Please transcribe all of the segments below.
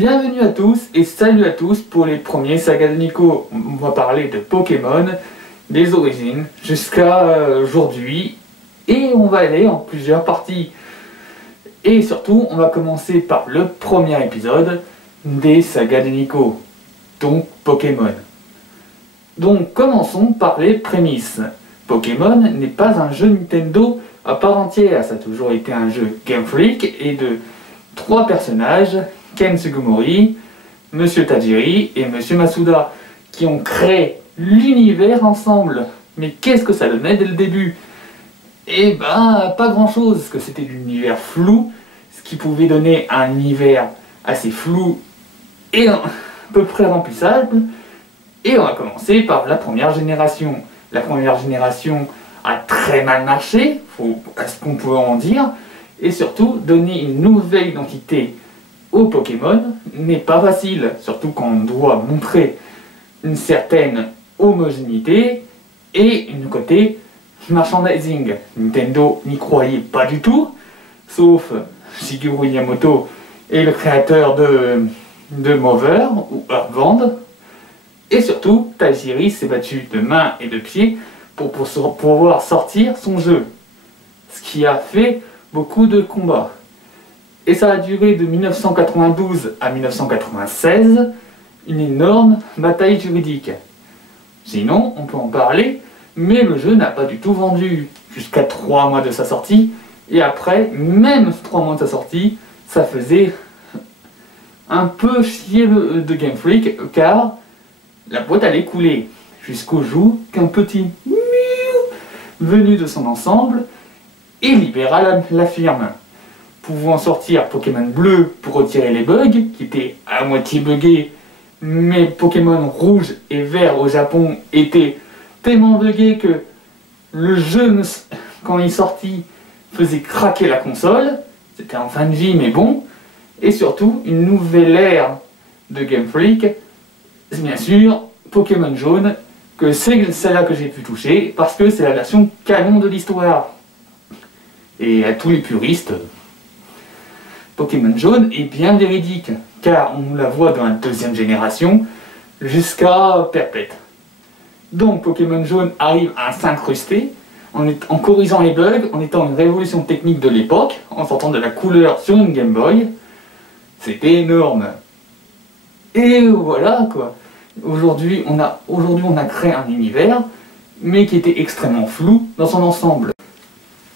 Bienvenue à tous et salut à tous pour les premiers sagas de Nico. On va parler de Pokémon, des origines jusqu'à aujourd'hui et on va aller en plusieurs parties. Et surtout, on va commencer par le premier épisode des sagas de Nico, donc Pokémon. Donc commençons par les prémices. Pokémon n'est pas un jeu Nintendo à part entière, ça a toujours été un jeu Game Freak et de 3 personnages, Ken Sugimori, Monsieur Tajiri et Monsieur Masuda, qui ont créé l'univers ensemble. Mais qu'est-ce que ça donnait dès le début? Eh ben, pas grand chose, parce que c'était l'univers flou, ce qui pouvait donner un univers assez flou et à peu près remplissable. Et on va commencer par la première génération. La première génération a très mal marché, à ce qu'on peut en dire, et surtout donner une nouvelle identité aux Pokémon n'est pas facile, surtout quand on doit montrer une certaine homogénéité et une côté merchandising. Nintendo n'y croyait pas du tout, sauf Shigeru Miyamoto et le créateur de Mover ou Earthbound. Et surtout, Tajiri s'est battu de main et de pied pour pouvoir sortir son jeu, ce qui a fait beaucoup de combats. Et ça a duré de 1992 à 1996, une énorme bataille juridique. Sinon, on peut en parler, mais le jeu n'a pas du tout vendu jusqu'à 3 mois de sa sortie, et après, même 3 mois de sa sortie, ça faisait un peu chier de Game Freak, car la boîte allait couler, jusqu'au jour qu'un petit miou venu de son ensemble et libéra la firme, pouvant sortir Pokémon bleu pour retirer les bugs, qui étaient à moitié buggés, mais Pokémon rouge et vert au Japon étaient tellement buggés que le jeu, quand il sortit, faisait craquer la console. C'était en fin de vie, mais bon. Et surtout, une nouvelle ère de Game Freak, bien sûr, Pokémon jaune, que c'est celle-là que j'ai pu toucher, parce que c'est la version canon de l'histoire. Et à tous les puristes, Pokémon jaune est bien véridique, car on la voit dans la 2e génération jusqu'à perpète. Donc Pokémon jaune arrive à s'incruster en corrigeant les bugs, en étant une révolution technique de l'époque, en sortant de la couleur sur une Game Boy. C'était énorme. Et voilà quoi. Aujourd'hui on a créé un univers, mais qui était extrêmement flou dans son ensemble.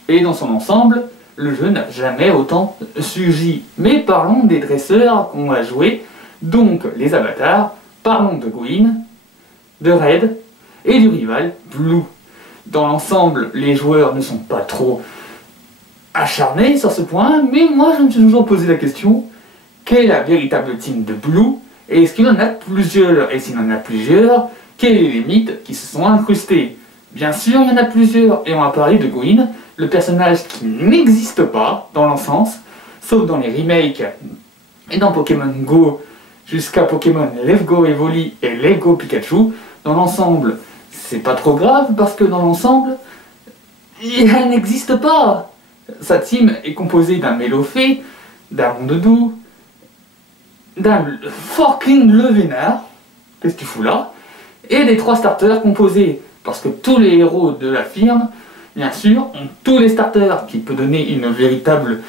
Et dans son ensemble, le jeu n'a jamais autant surgi. Mais parlons des dresseurs qu'on a joués, donc les avatars. Parlons de Green, de Red et du rival Blue. Dans l'ensemble, les joueurs ne sont pas trop acharnés sur ce point, mais moi je me suis toujours posé la question, quelle est la véritable team de Blue? Et est-ce qu'il y en a plusieurs? Et s'il y en a plusieurs, quelles sont les limites qui se sont incrustées? Bien sûr, il y en a plusieurs, et on va parler de Green, le personnage qui n'existe pas dans l'ensemble, sauf dans les remakes et dans Pokémon Go, jusqu'à Pokémon Let's Go Evoli et Let's Go Pikachu. Dans l'ensemble, c'est pas trop grave, parce que dans l'ensemble, elle n'existe pas. Sa team est composée d'un Mélofée, d'un Rondoudou, d'un fucking Levénard, qu'est-ce que tu fous là, et des 3 starters composés, parce que tous les héros de la firme, bien sûr, ont tous les starters, qui peut donner une véritable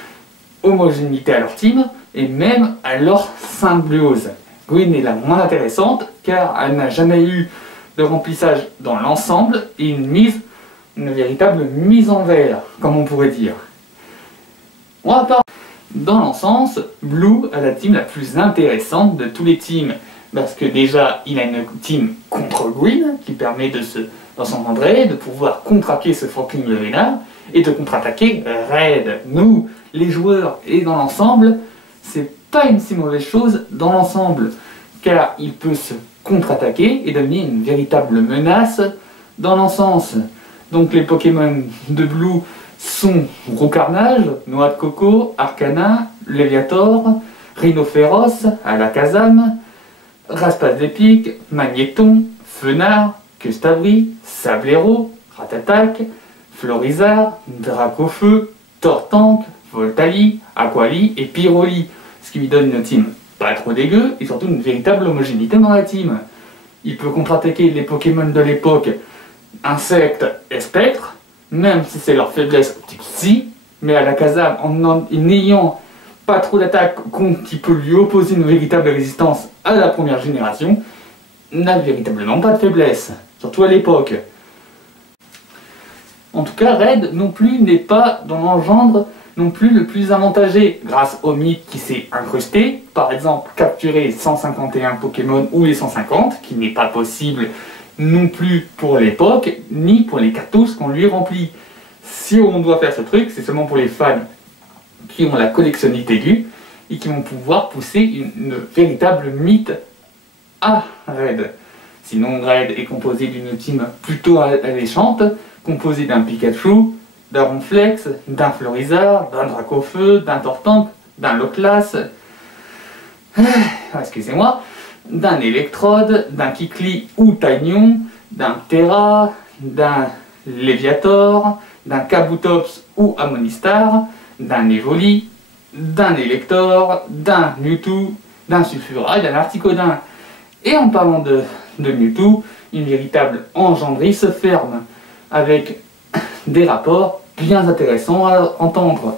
homogénéité à leur team, et même à leur symbiose. Green est la moins intéressante, car elle n'a jamais eu de remplissage dans l'ensemble, et une véritable mise en verre, comme on pourrait dire. On va parler. Dans l'ensemble, Blue a la team la plus intéressante de tous les teams, parce que déjà, il a une team contre Green, qui permet dans son André, de pouvoir contre-attaquer ce fucking Levénard, et de contre-attaquer Red. Nous, les joueurs, et dans l'ensemble, c'est pas une si mauvaise chose dans l'ensemble, car il peut se contre-attaquer et devenir une véritable menace dans l'ensemble. Donc les Pokémon de Blue sont Gros Carnage, Noix de Coco, Arcana, Léviator, Rhinophéros, Alakazam, Raspas d'Épique, Magnéton, Fenard, Custavri, Sablero, Ratatac, Florizard, Dracofeu, Tortank, Voltali, Aquali et Pyroli, ce qui lui donne une team pas trop dégueu, et surtout une véritable homogénéité dans la team. Il peut contre-attaquer les Pokémon de l'époque Insectes et Spectres, même si c'est leur faiblesse si, mais Alakazam, en n'ayant pas trop d'attaque qui peut lui opposer une véritable résistance à la première génération, n'a véritablement pas de faiblesse, surtout à l'époque. En tout cas, Red non plus n'est pas dans l'engendre non plus le plus avantagé, grâce au mythe qui s'est incrusté, par exemple capturer 151 Pokémon ou les 150, qui n'est pas possible non plus pour l'époque, ni pour les cartouches qu'on lui remplit. Si on doit faire ce truc, c'est seulement pour les fans qui ont la collectionnite aiguë et qui vont pouvoir pousser une véritable mythe à Red. Sinon, Red est composé d'une team plutôt alléchante, composée d'un Pikachu, d'un Ronflex, d'un Florizard, d'un Dracofeu, d'un Tortank, d'un Loclas, excusez-moi, d'un Electrode, d'un Kikli ou Taignon, d'un Terra, d'un Léviator, d'un Kabutops ou Amonistar, d'un Evoli, d'un Elector, d'un Mewtwo, d'un Sulfura et d'un Articodin. Et en parlant de Mewtwo, une véritable engendrie se ferme, avec des rapports bien intéressants à entendre.